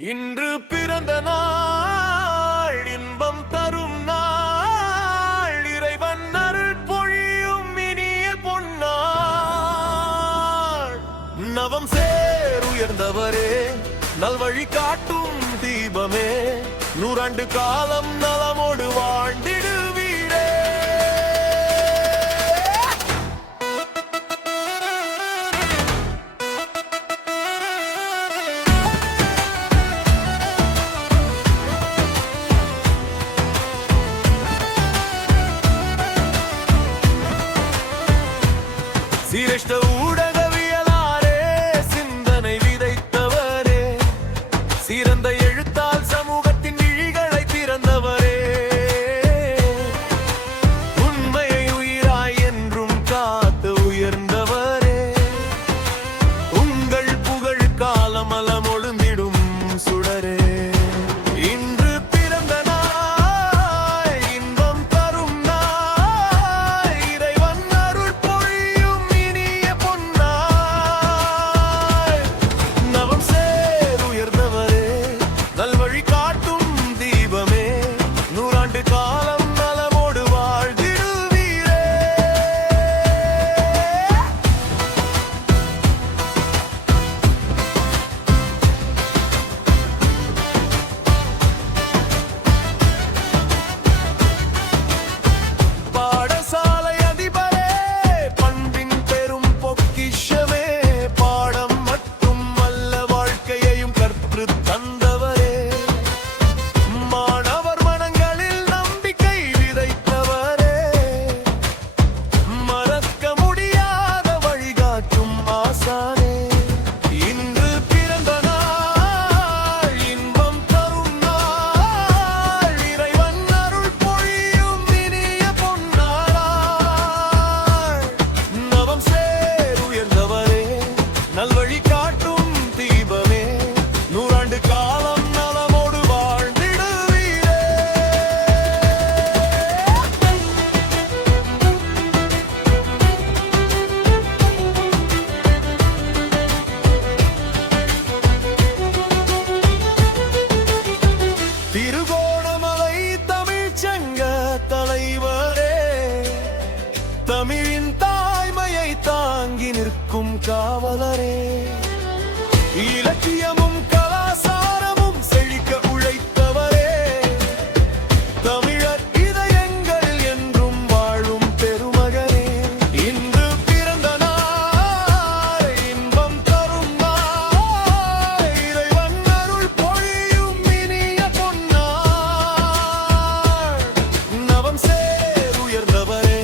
இன்று பிறந்த நாள் இன்பம் தரும் நாள் இறைவன் அருள் பொழியும் இனிய பொன்னாள் நவம் சேர் உயர்ந்தவரே நல்வழி காட்டும் தீபமே நூறாண்டு காலம் நலமோடு வாழ்ந்திடுவீரே சிரேஷ்ட ஊடகவியலாரே சிந்தனை விதைத்தவரே சிறந்த எழுத்தால் சமூகத்தின் விழிகளை திறந்தவரே உண்மையை உயிராய் என்றும் காத்து உயர்ந்தவரே உங்கள் புகழ் காலம் அலமொழுந்திடும் சுடரே இன்று பிறந்த நாள் இன்பம் தரும் நாள் இறைவன் அருள் பொழியும் இனிய பொன்னாள் நவம் சேர் உயர்ந்தவரே நல்வழி காட்டும் தீபமே நூறாண்டு காலம் நலமோடு வாழ்ந்திடுவீரே பாடசாலை அதிபரே பண்பின் பெரும் பொக்கிஷமே பாடம் மட்டும் அல்ல வாழ்க்கையையும் கற்று தந்தவரே மாணவர் மனங்களில் நம்பிக்கை விதைத்தவரே மறக்க முடியாத வழிகாட்டும் ஆசானே இன்று பிறந்த நாள் இன்பம் தரும் நாள் இறைவன் அருள் பொழியும் இனிய பொன்னாள் நவம் சேர் உயர்ந்தவரே நல்வழி காட்டும் தீபமே நூறாண்டு காலம் நலமோடு வாழ்ந்திடுவீரே திருகோணமலை தமிழ்ச்சங்க தலைவரே தமிழின் தாய்மையை தாங்கி நிற்கும் காவலரே இலக்கியமும் கலாசாரமும் செழிக்க உழைத்தவரே தமிழர் இதயங்களில் என்றும் வாழும் பெருமகனே இன்று பிறந்த நாள் இன்பம் தரும் நாள் இறைவன் அருள் பொழியும் இனிய பொன்னாள் நவம் சேர் உயர்ந்தவரே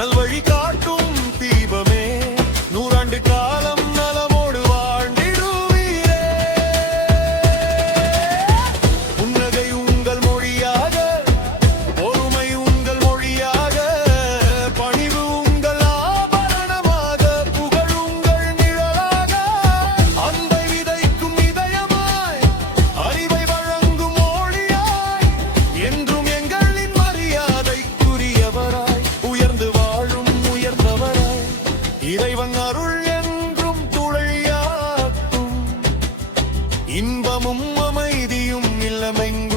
நல்வழி காட்டும் தீபமே நூறாண்டு காலம் நலமோடு வாழ்ந்திடுவீரே புன்னகை உங்கள் மொழியாக பொறுமை உங்கள் மொழியாக பணிவு உங்கள் ஆபரணமாக புகழ் உங்கள் நிழலாக அன்பை விதைக்கும் இதயமாய் அறிவை வழங்கும் மொழியாய் என்றும் எங்களின் மரியாதைக்குரியவராய் உயர்ந்து வாழும் உயர்ந்தவராய் இறைவன் அருள் என்றும் துணையாக்கும் இன்பமும் அமைதியும் இல்லமெங்க